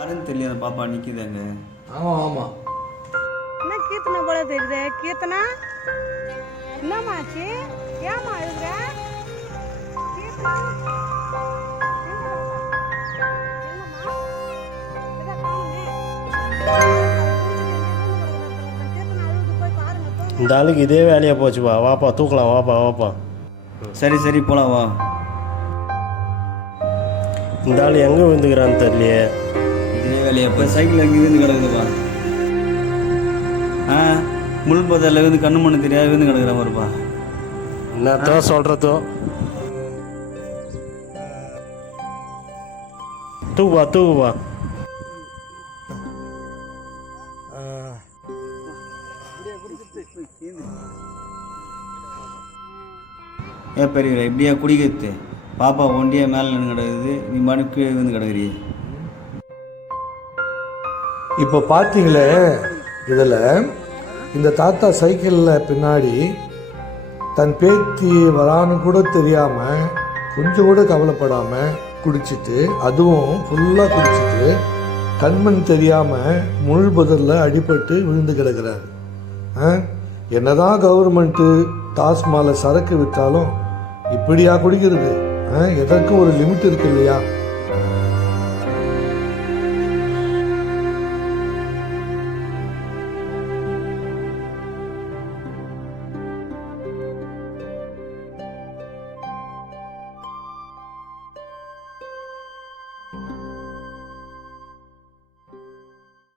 யாருன்னு தெரியல பாப்பா நிக்குது அங்க ஆமாம் ஆமாம் என்ன கீர்த்தனை போல தெரியுது? கீர்த்தனா? என்னம்மா ஆச்சு? ஏம்மா அழுகுற கீர்த்தனா. இந்த ஆளுக்கு இதே வேலையாக போச்சுப்பா. வாப்பா தூக்கலாம் வாப்பா வாப்பா. சரி சரி போலாம் வா. இந்த ஆள் எங்கே விழுந்துக்கிறான்னு தெரியலையே. வேலையா இப்போ சைக்கிள் அங்கே விழுந்து கிடக்குதுப்பா ஆ? முள் பதல்ல விழுந்து கண்ணு மண்ணு தெரியாது விழுந்து கிடக்குற மாதிரிப்பா என்னத்தோ சொல்கிறதோ தூக்குப்பா தூக்குப்பா ஏ பெரியவரே இப்படியா குடிக்கிறது பாப்பா ஒண்டியா மேலே நின்று கிடக்குது. நீ மனு கீழே விழுந்து கிடக்குறியே. இப்போ பார்த்தீங்களே இதில் இந்த தாத்தா சைக்கிளில் பின்னாடி தன் பேத்தி வரான்னு கூட தெரியாமல் கொஞ்சம் கூட கவலைப்படாமல் குடிச்சிட்டு அதுவும் ஃபுல்லாக குடிச்சிட்டு கண்மண் தெரியாமல் முள் புதரில் அடிபட்டு விழுந்து கிடக்கிறாரு ஆ? என்னதான் கவர்மெண்ட்டு டாஸ்மால சரக்கு விற்றாலும் இப்படியா குடிக்கிறது ஆ? எதற்கும் ஒரு லிமிட் இருக்கு இல்லையா